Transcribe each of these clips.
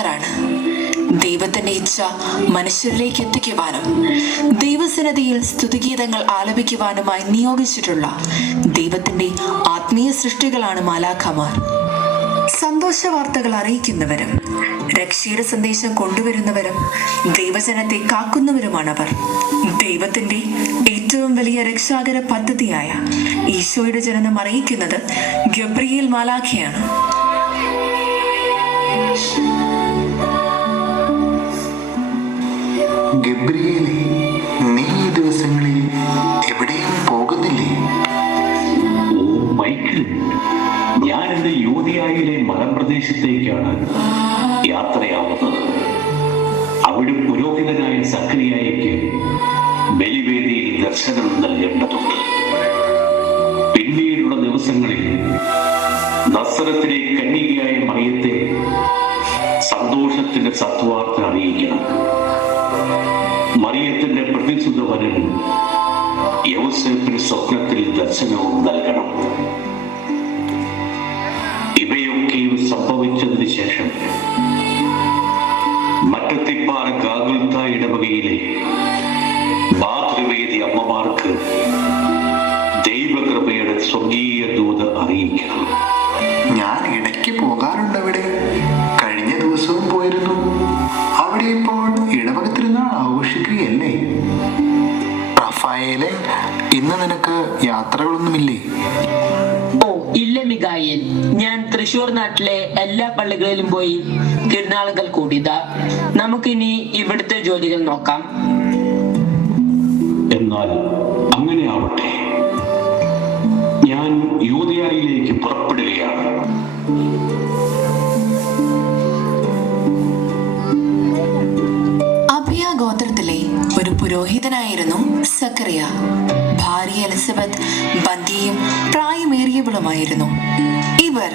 ദൂതന്മാരാണ്. ദൈവത്തിന്റെ ഇച്ഛ മനുഷ്യരിലേക്ക് എത്തിക്കുവാനും ദൈവസന്നിധിയിൽ സ്തുതിഗീതങ്ങൾ ആലപിക്കുവാനുമായി നിയോഗിച്ചിട്ടുള്ള ദൈവത്തിന്റെ ആത്മീയ സൃഷ്ടികളാണ് മാലാഖമാർ. സന്തോഷ വാർത്തകൾ അറിയിക്കുന്നവരും രക്ഷയുടെ സന്ദേശം കൊണ്ടുവരുന്നവരും ദൈവജനത്തെ കാക്കുന്നവരുമാണവർ. ദൈവത്തിന്റെ ഏറ്റവും വലിയ രക്ഷാകര പദ്ധതിയായ ഈശോയുടെ ജനനം അറിയിക്കുന്നത് ഗബ്രിയേൽ മാലാഖയാണ്. ഗബ്രിയേലേ, നീ ഈ ദിവസങ്ങളിൽ എവിടെയും പോകുന്നില്ലേ? ഓ മൈക്കിൾ, ഞാൻ എന്റെ യൂദയായിലെ മലമ്പ്രദേശത്തേക്കാണ് യാത്രയാവുന്നത്. അവിടെ പുരോഹിതനായ സക്കറിയായിക്ക് ബലിവേദിയിൽ ദർശനം നൽകേണ്ടതുണ്ട്. പിന്നീടുള്ള ദിവസങ്ങളിൽ നസറത്തിലെ കന്യകയായ മറിയത്തെ സന്തോഷത്തിന്റെ സത്വാർത്ത അറിയിക്കണം. മറിയത്തിന്റെ പ്രതിസുതവനും യൗസേപ്പിന് സ്വപ്നത്തിൽ ദർശനവും നൽകണം. ഇവയൊക്കെയും സംഭവിച്ചതിന് ശേഷം മറ്റത്തിപ്പാറ ഗാഗുൽത്ത ഇടവകയിലെ മാതൃവേദി അമ്മമാർക്ക് ദൈവകൃപയുടെ സ്വർഗീയ ദൂത് അറിയിക്കണം. ഞാൻ ഇടയ്ക്ക് പോകാറുണ്ട് അവിടെ. കഴിഞ്ഞ ദിവസവും പോയിരുന്നു. അവിടെ ഇപ്പോൾ ഇടവക തിരുനാൾ ആഘോഷിക്കുകയല്ലേ? റഫായേലെ, ഇന്ന് നിനക്ക് യാത്രകളൊന്നുമില്ലേ? ഓ ഇല്ല മികായേൽ, ഞാൻ തൃശ്ശൂർ നാട്ടിലെ എല്ലാ പള്ളികളിലും പോയി തിരുനാളുകൾ കൂടിയതാ. നമുക്കിനി ഇവിടുത്തെ ജോലികൾ നോക്കാം. എന്നാൽ അങ്ങനെ ആവട്ടെ, ഞാൻ യൂദയായിലേക്ക് പുറപ്പെടുകയാണ്. അബിയ ഗോത്രത്തിലെ ഒരു പുരോഹിതനായിരുന്നു സക്കറിയ. ഭാര്യ എലിസബത്ത് ബന്ധിയും പ്രായമേറിയവളുമായിരുന്നു. ഇവർ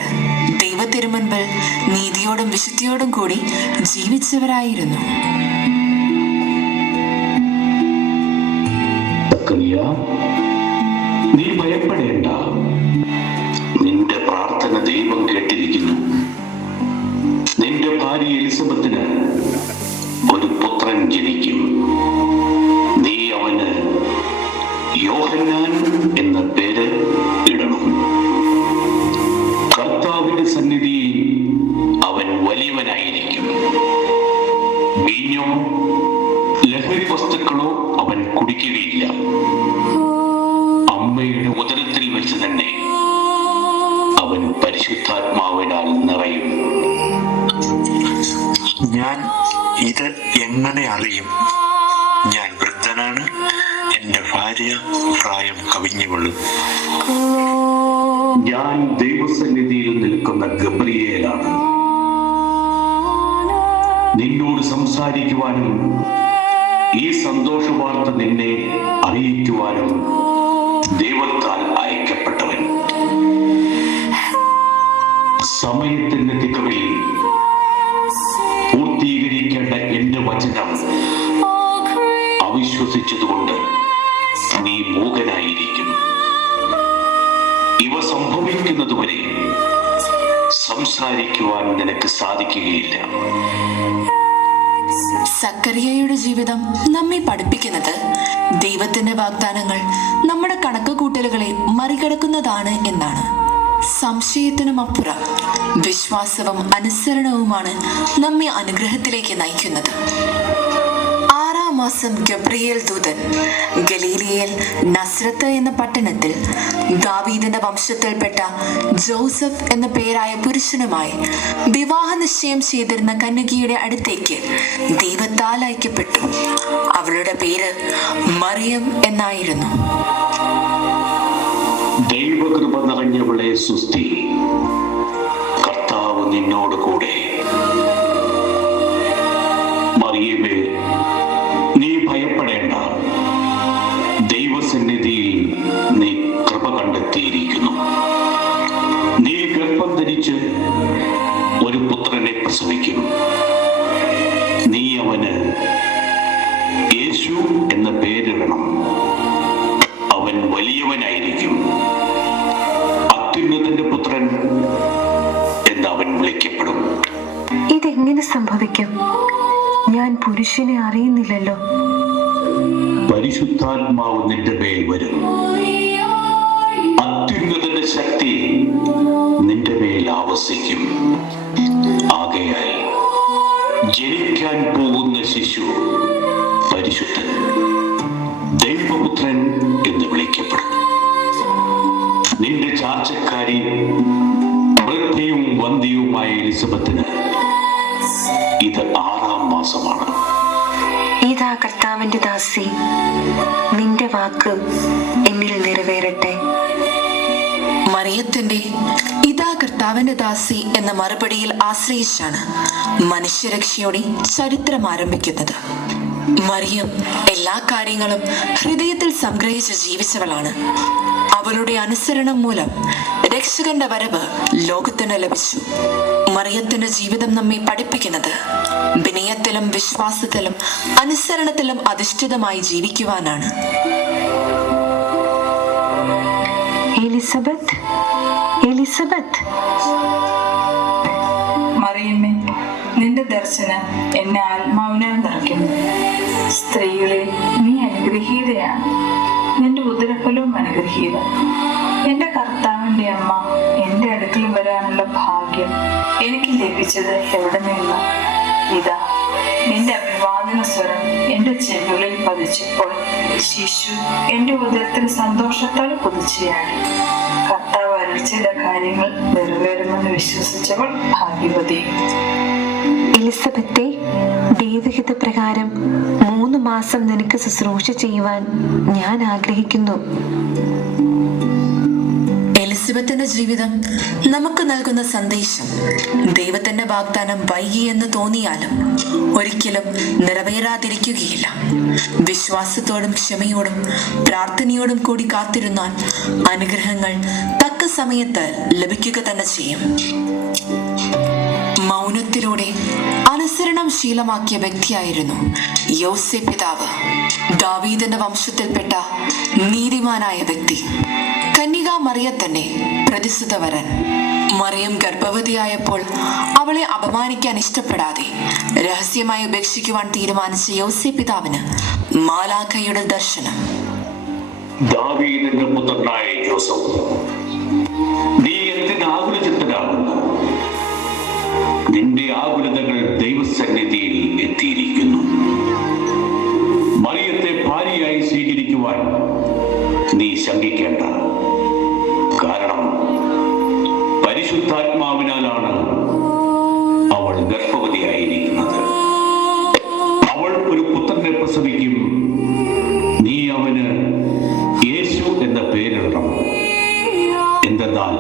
ദൈവത്തിരുമുൻപിൽ നീതിയോടും വിശുദ്ധിയോടും കൂടി ജീവിച്ചവരായിരുന്നു. സക്കറിയ, നീ ഭയപ്പെടേണ്ട. നിന്റെ പ്രാർത്ഥന ദൈവം കേട്ടിരിക്കുന്നു. നിന്റെ ഭാര്യ എലിസബത്തിന് ഒരു പുത്രൻ ജനിക്കും. നീ അവന് യോഹന്നാൻ എന്ന പേര് ഇടണം. കർത്താവിന്റെ സന്നിധിയിൽ അവൻ വലിയവനായിരിക്കും. വീഞ്ഞോ ലഹരി വസ്തുക്കളോ അവൻ കുടിക്കുകയില്ല. അമ്മയുടെ ഉദരത്തിൽ വെച്ച് തന്നെ അവൻ പരിശുദ്ധാത്മാവിനാൽ നിറയും. ഞാൻ ഇത് എങ്ങനെ അറിയും? ഞാൻ വൃദ്ധനാണ്. എന്റെ ഭാര്യ പ്രായം കവിഞ്ഞുകൊള്ളും. ഞാൻ ദൈവസന്നിധിയിൽ നിൽക്കുന്ന ഗബ്രിയേലാണ്. നിന്നോട് സംസാരിക്കുവാനും ഈ സന്തോഷ വാർത്ത നിന്നെ അറിയിക്കുവാനും ദൈവത്താൽ അയക്കപ്പെട്ടവൻ. സമയത്തിന്റെ തികവിൽ പൂർത്തീകരിക്കേണ്ട എന്റെ വചനം അവിശ്വസിച്ചതുകൊണ്ട് നീ മൂകനായിരിക്കും. ഇവ സംഭവിക്കുന്നതുവരെ സംസാരിക്കുവാൻ നിനക്ക് സാധിക്കുകയില്ല. സക്കറിയയുടെ ജീവിതം നമ്മെ പഠിപ്പിക്കുന്നത് ദൈവത്തിന്റെ വാഗ്ദാനങ്ങൾ നമ്മുടെ കണക്കുകൂട്ടലുകളെ മറികടക്കുന്നതാണ് എന്നാണ്. സംശയത്തിനും അപ്പുറം വിശ്വാസവും അനുസരണവുമാണ് നമ്മെ അനുഗ്രഹത്തിലേക്ക് നയിക്കുന്നത്. 6-ാം മാസം ഗബ്രിയേൽ ദൂതൻ ഗലീലിയയിൽ നസ്രത്ത് എന്ന പട്ടണത്തിൽ ദാവീദിന്റെ വംശത്തിൽപ്പെട്ട ജോസഫ് എന്ന പേരായ പുരുഷനുമായി വിവാഹ നിശ്ചയം ചെയ്തിരുന്ന കന്യകയുടെ അടുത്തേക്ക് ദൈവത്താൽ അയക്കപ്പെട്ടു. അവളുടെ പേര് മറിയം എന്നായിരുന്നു. ദൈവകൃപ നിറഞ്ഞവളെ സുസ്തി, കർത്താവ് നിന്നോട് കൂടെ. മറിയമേ, നീ ഭയപ്പെടേണ്ട. ദൈവസന്നിധിയിൽ നീ കൃപ കണ്ടെത്തിയിരിക്കുന്നു. നീ ഗർഭം ധരിച്ച് ഒരു പുത്രനെ പ്രസവിക്കും. നീ അവന് യേശു എന്ന പേരിടണം. അവൻ വലിയവനായിരിക്കും. അത്യുന്നതന്റെ പുത്രൻ എന്ന് അവൻ വിളിക്കപ്പെടും. ഇതെങ്ങനെ സംഭവിക്കും? പുരുഷനെ അറിയുന്നില്ലല്ലോ. പരിശുദ്ധാത്മാവ് നിന്റെ മേൽ വരും. അത്യുന്നതന്റെ ശക്തി നിന്റെ മേൽ ആവസിക്കും. ആകയാൽ ജനിക്കാൻ പോകുന്ന ശിശു പരിശുദ്ധൻ, ദൈവപുത്രൻ എന്ന് വിളിക്കപ്പെടും. നിന്റെ ചാർച്ചക്കാരി വൃദ്ധയും വന്ധ്യയുമായ എലിസബത്തിന് ഇത് 6-ാം മാസമാണ്. ഇതാ കർത്താവിന്റെ ദാസി, നിന്റെ വാക്ക് എന്നിൽ നിറവേറട്ടെ. മറിയത്തിന്റെ ഇതാ കർത്താവിന്റെ ദാസി എന്ന മറുപടിയിൽ ആശ്രയിച്ചാണ് മനുഷ്യരക്ഷയുടെ ചരിത്രം ആരംഭിക്കുന്നത്. മറിയം എല്ലാ കാര്യങ്ങളും ഹൃദയത്തിൽ സംഗ്രഹിച്ച് ജീവിച്ചവളാണ്. അവളുടെ അനുസരണം മൂലം രക്ഷകന്റെ വരവ് ലോകത്തിന് ലഭിച്ചു. മറിയത്തിന്റെ ജീവിതം നമ്മെ പഠിപ്പിക്കുന്നത് വിനയത്തിലും വിശ്വാസത്തിലും അനുസരണത്തിലും അധിഷ്ഠിതമായി ജീവിക്കുവാനാണ്. Elizabeth, Elizabeth. മറിയമ്മേ, നിന്റെ ദർശനം എന്നെ ആത്മാവിനാൽ നിറയ്ക്കുന്നു. സ്ത്രീകളെ നീ അനുഗ്രഹീതയാണ്, നിന്റെ ഉദരഫലവും അനുഗ്രഹീത. എന്റെ കർത്താവിന്റെ അമ്മ എന്റെ അടുക്കൽ വരാനുള്ള ഭാഗ്യം എനിക്ക് ലഭിച്ചത് എവിടെ നിന്ന്? ഇതാ നിന്റെ അഭിവാദന സ്വരം എന്റെ ചെവികളിൽ പതിച്ചപ്പോൾ ശിശു എന്റെ ഉദരത്തിൽ സന്തോഷത്താൽ കുതിച്ചുചാടി. കർത്താവ് അരുളി ചെയ്ത കാര്യങ്ങൾ നിറവേറുമെന്ന് വിശ്വസിച്ചവൾ ഭാഗ്യവതി. എലിസബത്തെ, ദൈവഹിത പ്രകാരം 3 മാസം നിനക്ക് ശുശ്രൂഷ ചെയ്യുവാൻ ഞാൻ ആഗ്രഹിക്കുന്നു. എലിസബത്തിന്റെ ജീവിതം നമുക്ക് നൽകുന്ന സന്ദേശം ദൈവത്തിന്റെ വാഗ്ദാനം വൈകിയെന്ന് തോന്നിയാലും ഒരിക്കലും നിറവേറാതിരിക്കുകയില്ല. വിശ്വാസത്തോടും ക്ഷമയോടും പ്രാർത്ഥനയോടും കൂടി കാത്തിരുന്നാൽ അനുഗ്രഹങ്ങൾ തക്ക സമയത്ത് ലഭിക്കുക തന്നെ ചെയ്യും. മൗനത്തിലൂടെ അനുസരണം ശീലമാക്കിയ വ്യക്തിയായിരുന്നു യോസേപ്പ് പിതാവ്. ദാവീദിന്റെ വംശത്തിൽപ്പെട്ട നീതിമാനായ വ്യക്തി. കന്യക മറിയത്തിന്റെ പ്രതിസുത വരൻ. മറിയം ഗർഭവതിയായപ്പോൾ അവളെ അപമാനിക്കാൻ ഇഷ്ടപ്പെടാതെ രഹസ്യമായി ഉപേക്ഷിക്കുവാൻ തീരുമാനിച്ച യോസേപ്പ് പിതാവിന് മാലാഖയുടെ ദർശനം. ദാവീദിന്റെ പുത്രനായ യോസേപ്പ്, നീ എന്തിന് ആകുലചിത്തനാകുന്നു? നിന്റെ ആകുലതകൾ ദൈവസന്നിധിയിൽ എത്തിയിരിക്കുന്നു. മറിയത്തെ ഭാര്യയായി സ്വീകരിക്കുവാൻ നീ ശങ്കിക്കേണ്ട. കാരണം പരിശുദ്ധാത്മാവിനാലാണ് അവൾ ഗർഭവതിയായിരിക്കുന്നത്. അവൾ ഒരു പുത്രനെ പ്രസവിക്കും. നീ അവന് യേശു എന്ന പേരിടണം. എന്തെന്നാൽ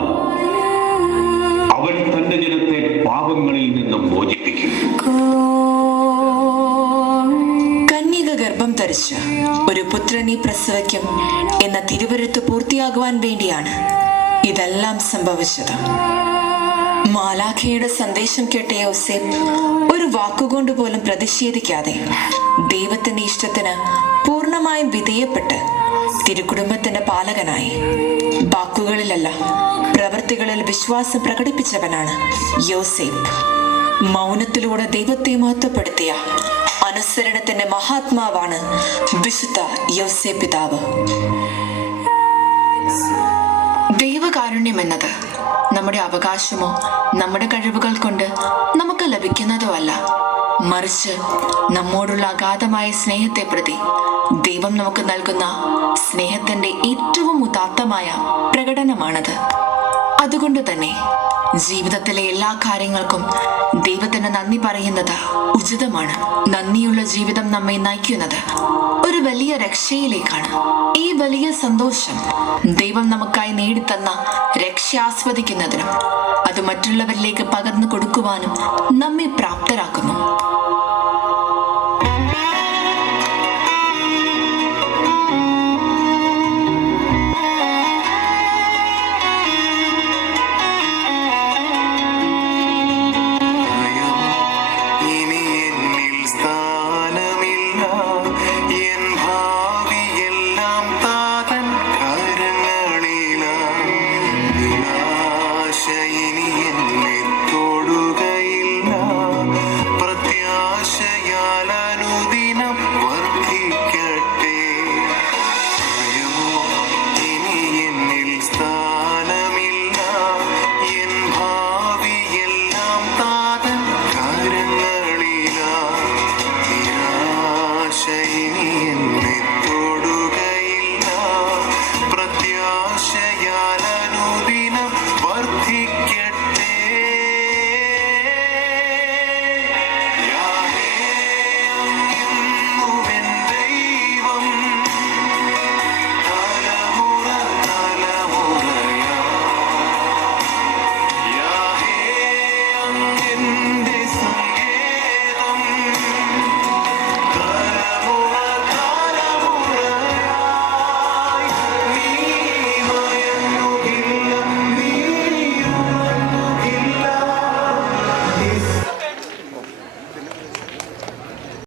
അവൻ തന്റെ ജനത്തെ പാപങ്ങളിൽ നിന്നും മോചിപ്പിക്കും. കന്യക ഗർഭം ധരിച്ച് ഒരു പുത്രനെ പ്രസവിക്കും എന്ന തിരുവരുത്ത് പൂർത്തിയാകുവാൻ വേണ്ടിയാണ് ഇതെല്ലാം സംഭവിച്ചത്. മാലാഖയുടെ സന്ദേശം കേട്ട യോസേപ്പ് ഒരു വാക്കുകൊണ്ട് പോലും പ്രതിഷേധിക്കാതെ ദൈവത്തിന്റെ ഇഷ്ടത്തിന് പൂർണ്ണമായും വിധേയപ്പെട്ട് തിരുക്കുടുംബത്തിന്റെ പാലകനായി. വാക്കുകളിലല്ല, പ്രവൃത്തികളിൽ വിശ്വാസം പ്രകടിപ്പിച്ചവനാണ് യോസേപ്പ്. മൗനത്തിലൂടെ ദൈവത്തെ മഹത്വപ്പെടുത്തിയ അനുസരണത്തിന്റെ മഹാത്മാവാണ് വിശുദ്ധ യോസേപ്പ് പിതാവ്. ദൈവകാരുണ്യം എന്നത് നമ്മുടെ അവകാശമോ നമ്മുടെ കഴിവുകൾ കൊണ്ട് നമുക്ക് ലഭിക്കുന്നതോ അല്ല. മറിച്ച് നമ്മോടുള്ള അഗാധമായ സ്നേഹത്തെ പ്രതി ദൈവം നമുക്ക് നൽകുന്ന സ്നേഹത്തിന്റെ ഏറ്റവും ഉദാത്തമായ പ്രകടനമാണത്. അതുകൊണ്ട് തന്നെ ജീവിതത്തിലെ എല്ലാ കാര്യങ്ങൾക്കും ദൈവത്തിന് നന്ദി പറയുന്നത് ഉചിതമാണ്. നന്ദിയുള്ള ജീവിതം നമ്മെ നയിക്കുന്നത് ഒരു വലിയ രക്ഷയിലേക്കാണ്. ഈ വലിയ സന്തോഷം ദൈവം നമുക്കായി നേടിത്തന്ന രക്ഷ ആസ്വദിക്കുന്നതിനും അത് മറ്റുള്ളവരിലേക്ക് പകർന്നു കൊടുക്കുവാനും നമ്മെ പ്രാപ്തരാക്കുന്നു.